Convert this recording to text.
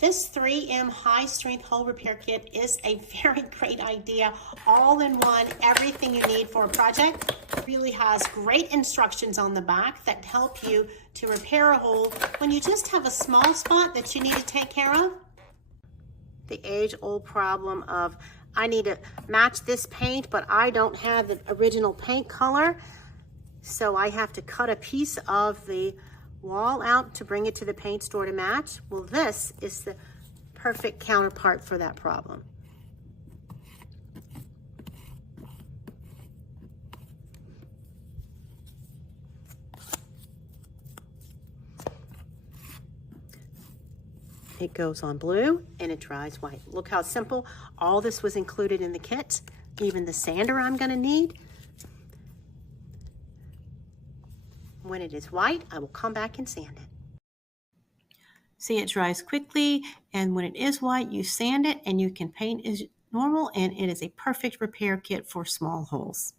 This 3M high strength hole repair kit is a very great idea. All in one, everything you need for a project. It really has great instructions on the back that help you to repair a hole when you just have a small spot that you need to take care of. The age-old problem of, I need to match this paint, but I don't have the original paint color, so I have to cut a piece of the wall out to bring it to the paint store to match. Well, this is the perfect counterpart for that problem. It goes on blue and it dries white. Look how simple. All this was included in the kit. Even the sander I'm going to need. When it is white, I will come back and sand it. See, it dries quickly, and when it is white, you sand it and you can paint as normal, and it is a perfect repair kit for small holes.